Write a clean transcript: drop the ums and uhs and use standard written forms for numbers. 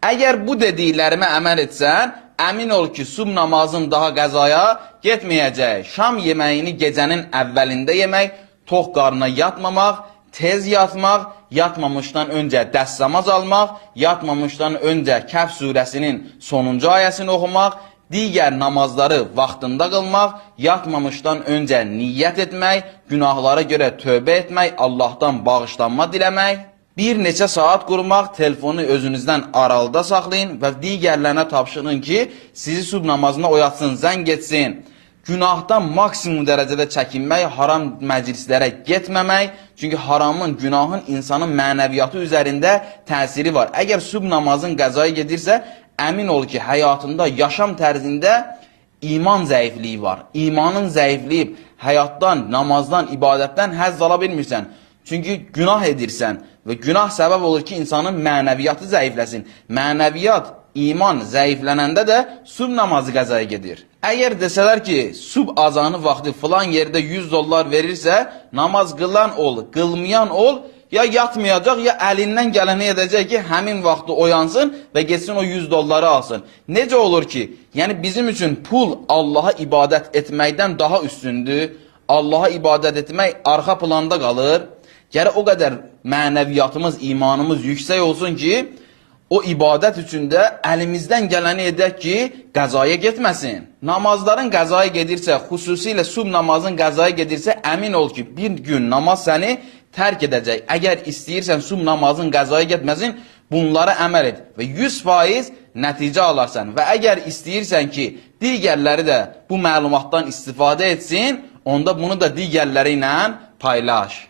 Əgər bu dediklərimə əməl etsən, əmin ol ki, subh namazın daha qəzaya getməyəcək. Şam yeməyini gecənin əvvəlində yemək, tox qarnına yatmamaq, tez yatmaq, yatmamışdan öncə dəstəmaz almaq, yatmamışdan öncə Kəhf surəsinin sonuncu ayəsini oxumaq, digər namazları vaxtında qılmaq, yatmamışdan öncə niyyət etmək, günahlara görə tövbə etmək, Allahdan bağışlanma diləmək, bir neçə saat qurmaq, telefonu özünüzdən aralıda saxlayın və digərlərinə tapşırın ki, sizi subh namazına oyatsın, zəng etsin. Günahdan maksimum dərəcədə çəkinmək, haram məclislərə getməmək. Çünki haramın, günahın insanın mənəviyyatı üzərində təsiri var. Əgər subh namazın qəzaya gedirsə, əmin ol ki, həyatında, yaşam tərzində iman zəifliyi var. İmanın zəifliyib, həyatdan, namazdan, ibadətdən həzz ala bilmirsən. Çünki günah edirsən və günah səbəb olur ki, insanın mənəviyyatı zəifləsin. Mənəviyyat, iman zəiflənəndə də subh namazı qəzaya gedir. Əgər desələr ki, subh azanı vaxtı filan yerdə $100 verirsə, namaz qılan ol, qılmayan ol, ya yatmayacaq, ya əlindən gələni edəcək ki, həmin vaxtı oyansın və geçsin o $100 alsın. Necə olur ki, yəni bizim üçün pul Allaha ibadət etməkdən daha üstündür, Allaha ibadət etmək arxa planda qalır. Gərək o qədər mənəviyyatımız, imanımız yüksək olsun ki, o ibadət üçün də əlimizdən gələni edək ki, qəzaya getməsin. Namazların qəzaya gedirsə, xüsusilə subh namazın qəzaya gedirsə, əmin ol ki, bir gün namaz səni tərk edəcək. Əgər istəyirsən subh namazın qəzaya getməsin, bunlara əməl et və 100% nəticə alarsan. Və əgər istəyirsən ki, digərləri də bu məlumatdan istifadə etsin, onda bunu da digərləri ilə paylaş.